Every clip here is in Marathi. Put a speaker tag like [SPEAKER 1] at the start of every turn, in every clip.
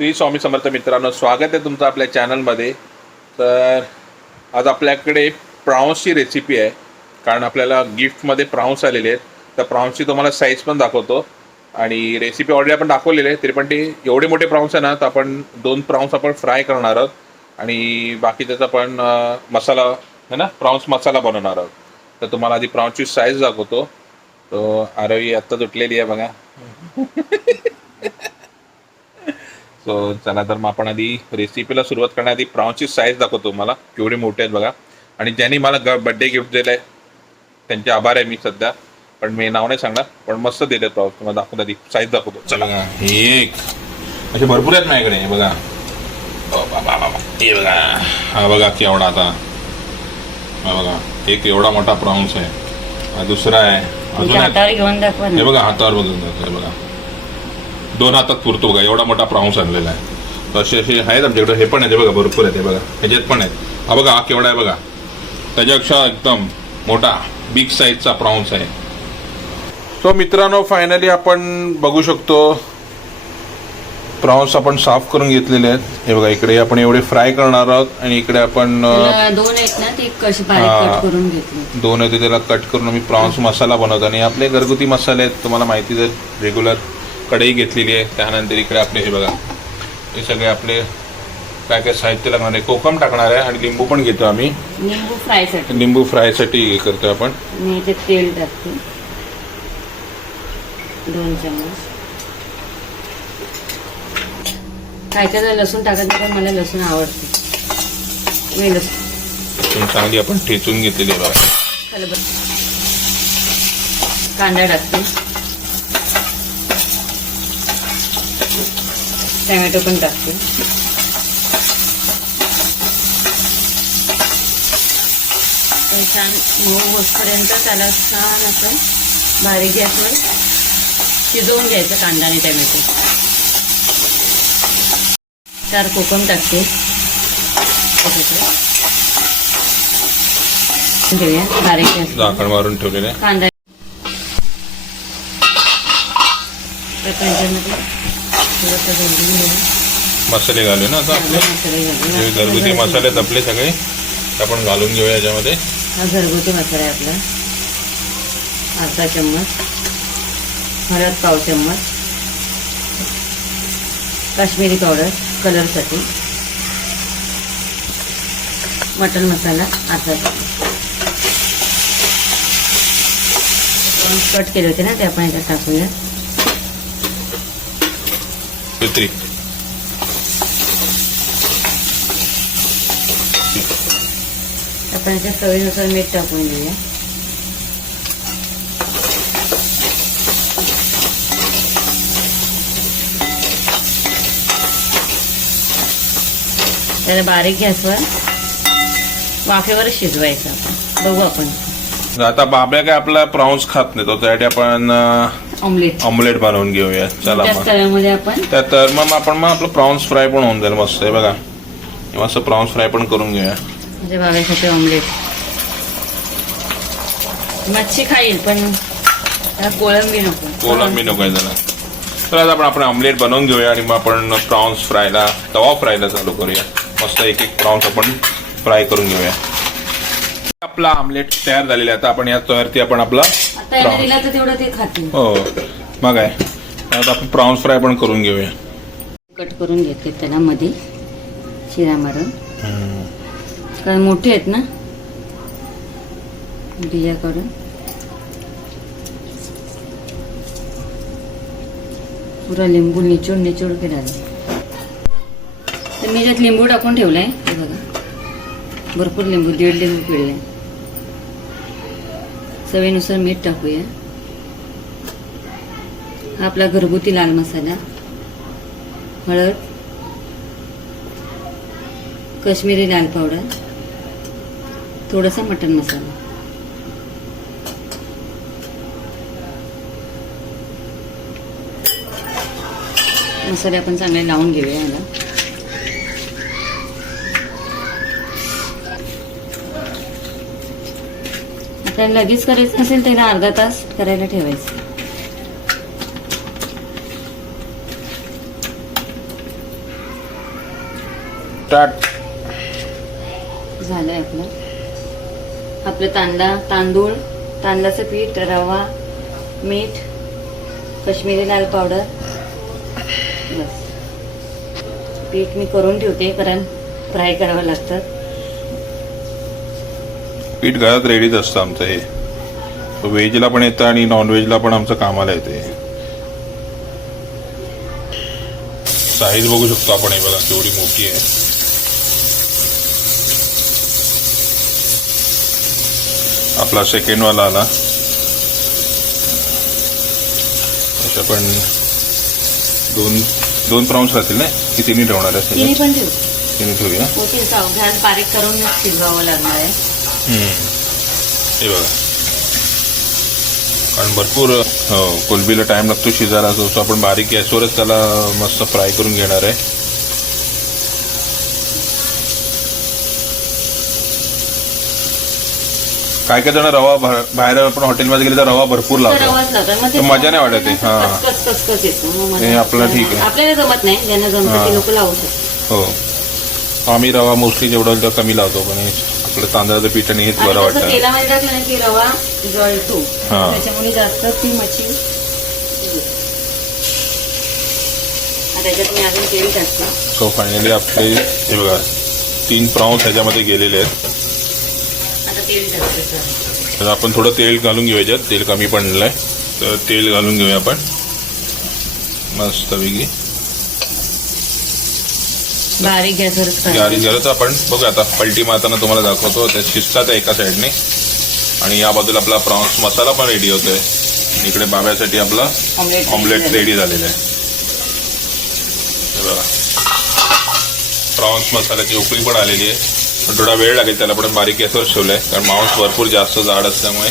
[SPEAKER 1] श्री स्वामी समर्थ मित्रांनो स्वागत आहे तुमचं आपल्या चॅनलमध्ये तर आज आपल्याकडे प्राऊन्सची रेसिपी आहे. कारण आपल्याला गिफ्टमध्ये प्राऊन्स आलेले आहेत. तर प्राऊन्सची तुम्हाला साईज पण दाखवतो. आणि रेसिपी ऑलरेडी आपण दाखवलेली आहे तरी पण ते एवढे मोठे प्राऊन्स आहे ना तर आपण दोन प्राऊन्स आपण फ्राय करणार आहोत. आणि बाकी त्याचा पण मसाला है ना प्रॉन्स मसाला बनवणार आहोत. तर तुम्हाला आधी प्रॉन्सची साईज दाखवतो. तो आरवी आत्ता तुटलेली आहे बघा. चला तर मग आपण आधी रेसिपीला सुरुवात करण्याआधी प्रॉन्सची साईज दाखवतो तुम्हाला. केवढे मोठे आहेत बघा. आणि ज्यांनी मला बड्डे गिफ्ट दिलं आहे त्यांचे आभार आहे मी सध्या. पण मी नाव नाही सांगणार पण मस्त दिले प्रॉन्स तुम्हाला दाखवतो आधी. साईज दाखवतो. चला. हे एक. असे भरपूर आहेत माझ्याकडे. हे बघा. हे बघा. हा बघा केवढा आता. हा बघा. एक एवढा मोठा प्रॉन्स आहे. हा दुसरा आहे. अजून आहे
[SPEAKER 2] हातावर घेऊन दाखवा
[SPEAKER 1] हे बघा हातावर बघून जातं बघा. दोन हातात पुरतो बघा एवढा मोठा प्रॉन्स आणलेला आहे. असे असे आहेत आमच्याकडे हे पण आहेत बघा भरपूर आहेत हे बघा ह्याच्यात पण आहेत. हा बघा हा केवढा आहे बघा. त्याच्यापेक्षा एकदम मोठा बिग साईजचा प्रॉन्स आहे. सो मित्रांनो फायनली आपण बघू शकतो प्रॉन्स आपण साफ करून घेतलेले आहेत. हे बघा इकडे आपण एवढे फ्राय करणार आहोत आणि इकडे आपण
[SPEAKER 2] दोन आहेत ना ते
[SPEAKER 1] दोन आहे ते त्याला कट करून आम्ही प्रॉन्स मसाला बनवतो. आणि आपले घरगुती मसाले आहेत तुम्हाला माहितीच आहे रेग्युलर कढई घेतलेली आहे. त्यानंतर इकडे आपले हे बघा. हे सगळे आपले काय काय साहित्य लागणार आहे. कोकम टाकणार आहे आणि लिंबू पण घेतो आम्ही.
[SPEAKER 2] लिंबू फ्रायसाठी.
[SPEAKER 1] लिंबू फ्रायसाठी हे करतो आपण.
[SPEAKER 2] मी याच्यात तेल टाकते. दोन चम्मच. काय काय लसूण टाकत नाही पण मला लसूण आवडते. मी लसूण.
[SPEAKER 1] चांगली आपण ठेचून घेतलेली आहे बघा.
[SPEAKER 2] कांदा टाकते. टमॅटो पण टाकते. छान मऊ होसपर्यंत त्याला छान असं बारीक गॅसवर शिजवून घ्यायचं कांदा आणि टमॅटो. चार कोकम टाकते. घेऊया बारीक गॅस
[SPEAKER 1] मारून ठेवलेले
[SPEAKER 2] कांदा. त्या कांद्यामध्ये थोडंसं घालून घेऊ.
[SPEAKER 1] मसाले घालू ना आता आपले.
[SPEAKER 2] घालून.
[SPEAKER 1] घरगुती मसाले आहेत आपले सगळे आपण घालून घेऊया याच्यामध्ये.
[SPEAKER 2] हा घरगुती मसाला आहे आपला. अर्धा चम्मच. हळद पाव चम्मच. काश्मीरी पावडर कलरसाठी. मटन मसाला अर्धा चम्मच. कट केले होते ना ते आपण याच्यात टाकूया.
[SPEAKER 1] पित्री
[SPEAKER 2] आपण याच्यात चवीनुसार मीठ टाकून घेऊया. त्याला बारीक गॅसवर वाफेवर शिजवायचं आपण. बघू आपण.
[SPEAKER 1] आता बाब्या काय आपला प्रॉन्स खात नाही तो त्यासाठी आपण
[SPEAKER 2] ऑमलेट.
[SPEAKER 1] ऑमलेट बनवून घेऊया. चला
[SPEAKER 2] त्याच
[SPEAKER 1] मग.
[SPEAKER 2] तव्यामध्ये आपण
[SPEAKER 1] त्यात तर मग आपण मग आपलं प्रॉन्स फ्राय पण होऊन जाईल मस्त आहे बघा. हे मस्त प्रॉन्स फ्राय पण करून घेऊया.
[SPEAKER 2] म्हणजे बागायसाठी ऑमलेट. मच्छी खाईल पण त्याला कोळंबी नको.
[SPEAKER 1] कोलंबी नको आहे जरा तर आज आपण आपण ऑमलेट बनवून घेऊया आणि मग आपण प्रॉन्स फ्रायला तवा फ्रायला चालू करूया. मस्त एक एक प्रॉन्स आपण फ्राय करून घेऊया. आपला ऑमलेट तयार झालेला आहे. आता आपण या तयारती आपण आपला
[SPEAKER 2] दिला तर तेवढं ते खातील.
[SPEAKER 1] हो. मग आहे. आता आपण प्रॉन्स फ्राय पण करून घेऊया.
[SPEAKER 2] कट करून घेते त्याला मध्ये. शिरा मारून. कारण मोठे आहेत ना. बिया काढून पुरा लिंबू निचोड निचोड केला तर मी त्यात लिंबू टाकून ठेवलाय बघा. भरपूर लिंबू दीड लिंबू पिळले. चवीनुसार मीठ टाकूया. हा आपला घरगुती लाल मसाला. हळद. कश्मीरी लाल पावडर. थोडासा मटन मसाला. मसाले आपण चांगले लावून घेऊया याला. आता लगेच करायचं असेल त्याला अर्धा तास करायला ठेवायचं. झालंय आपलं. आपलं तांदा तांदूळ तांदळाचं पीठ रवा मीठ कश्मीरी लाल पावडर. बस. पीठ मी करून ठेवते कारण फ्राय करावं लागतं.
[SPEAKER 1] पीठ घरात रेडीच असतं आमचं हे. व्हेजला पण येतं आणि नॉनव्हेजला पण आमचं कामाला येते. साईज बघू शकतो आपण हे बघा केवढी मोठी आहे. आपला सेकंड वाला आला. अशा पण दोन दोन प्राऊन्स राहतील ना? की तिन्ही ठेवणार आहे?
[SPEAKER 2] तिन्ही
[SPEAKER 1] ठेवूया.
[SPEAKER 2] बारीक करून शिजवावं लागणार आहे.
[SPEAKER 1] हे बघा. कारण भरपूर कोलबीला टाइम लागतो शिजायला तो आपण बारीक गॅसवरच त्याला मस्त फ्राय करून घेणार आहे. काय काय जण रवा बाहेर आपण हॉटेलमध्ये गेले तर रवा भरपूर लावतो मजा नाही वाटत हा. आपलं. ठीक आहे.
[SPEAKER 2] आपल्याला जमत नाही. ज्यांना जमतं
[SPEAKER 1] हा.
[SPEAKER 2] ते लोक लावू शकतात.
[SPEAKER 1] हो. आम्ही रवा मोस्टली जेवढा कमी लावतो पण आपलं तांदळाचं पीठ आणि हेच बरं वाटतं.
[SPEAKER 2] तेलामध्ये टाकलं ना की रवा जळतो.
[SPEAKER 1] हा.
[SPEAKER 2] त्याच्यामुळे जास्त ती मच्छी आता त्याच्यात मी अजून तेल टाकतो.
[SPEAKER 1] सो फायनली आपले हे बघा तीन प्राऊन्स ह्याच्यामध्ये गेलेले आहेत.
[SPEAKER 2] आता तेल टाकतो सर.
[SPEAKER 1] तर आपण थोडं तेल घालून घेऊया याच्यात. तेल कमी पडलेलं आहे. तर तेल घालून घेऊया आपण. मस्तपैकी
[SPEAKER 2] बारीक गॅसवरच
[SPEAKER 1] आपण बघू आता. पलटी मारताना तुम्हाला दाखवतो. त्या शिजतात एका साईडने आणि या बाजूला आपला प्रॉन्स मसाला पण रेडी होतोय. इकडे बाब्यासाठी आपला
[SPEAKER 2] ऑमलेट
[SPEAKER 1] रेडी झालेलं. आहे. बघा. प्रॉन्स मसाल्याची उकळी पण आलेली आहे. पण थोडा वेळ लागेल. त्याला पण बारीक गॅसवर ठेवलाय. कारण मांस भरपूर जास्त जाड असल्यामुळे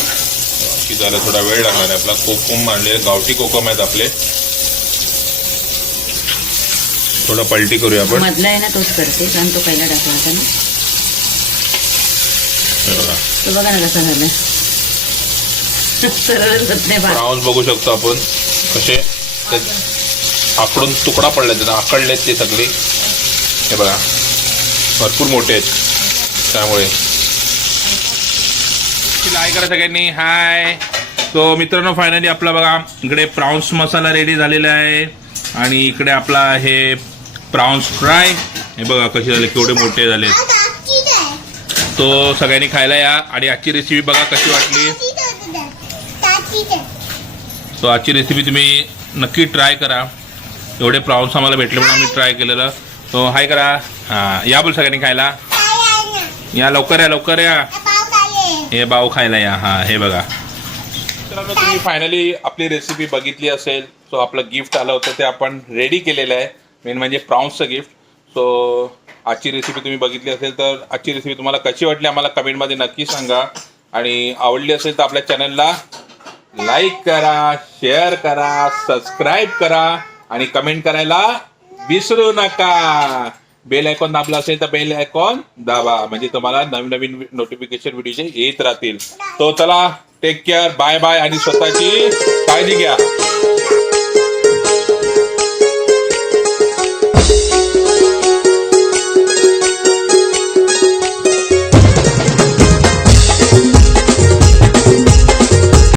[SPEAKER 1] शिजायला थोडा वेळ लागणार आहे. आपला कोकम आणलेले गावठी कोकम आहेत आपले. थोडा पलटी करूया आपण.
[SPEAKER 2] मधला आहे ना तोच करते कारण तो पहिला टाकला होता ना.
[SPEAKER 1] बघा.
[SPEAKER 2] तो बघा ना कसा झाला. सरळच होत नाही भात.
[SPEAKER 1] प्रॉन्स बघू शकतो आपण. कसे? ते आकडून तुकडा पडले त्यांना आकडलेत ते सगळे. हे बघा. भरपूर मोठे आहेत. त्यामुळे. हाय करा सगळ्यांनी. हाय तो मित्रांनो फायनली आपला बघा इकडे प्राऊन्स मसाला रेडी झालेला आहे. आणि इकडे आपला हे प्राऊन्स फ्राय. हे बघा कसे झाले केवढे मोठे झालेत तो सगळ्यांनी खायला या. आणि आजची रेसिपी बघा कशी वाटली. सो आजची रेसिपी तुम्ही नक्की ट्राय करा. एवढे प्रॉन्स आम्हाला भेटले म्हणून आम्ही ट्राय केलेलं. तो हाय करा. हां या बोल सगळ्यांनी खायला. या लवकर या लवकर या. हे बाऊ खायला या. हां हे बघा. मित्रांनो तुम्ही फायनली आपली रेसिपी बघितली असेल सो आपलं गिफ्ट आलं होतं ते आपण रेडी केलेलं आहे. मेन म्हणजे प्रॉन्सचं गिफ्ट. सो आजची रेसिपी तुम्ही बघितली असेल तर आजची रेसिपी तुम्हाला कशी वाटली आम्हाला कमेंटमध्ये नक्की सांगा. आणि आवडली असेल तर आपल्या चॅनलला लाईक करा शेअर करा सबस्क्राईब करा आणि कमेंट करायला विसरू नका. बेल आयकॉन दाबला असेल तर बेल आयकॉन दाबा. म्हणजे तुम्हाला नवीन नवीन नोटिफिकेशन व्हिडिओचे येत राहतील. तो चला टेक केअर बाय बाय आणि स्वतःची काळजी घ्या.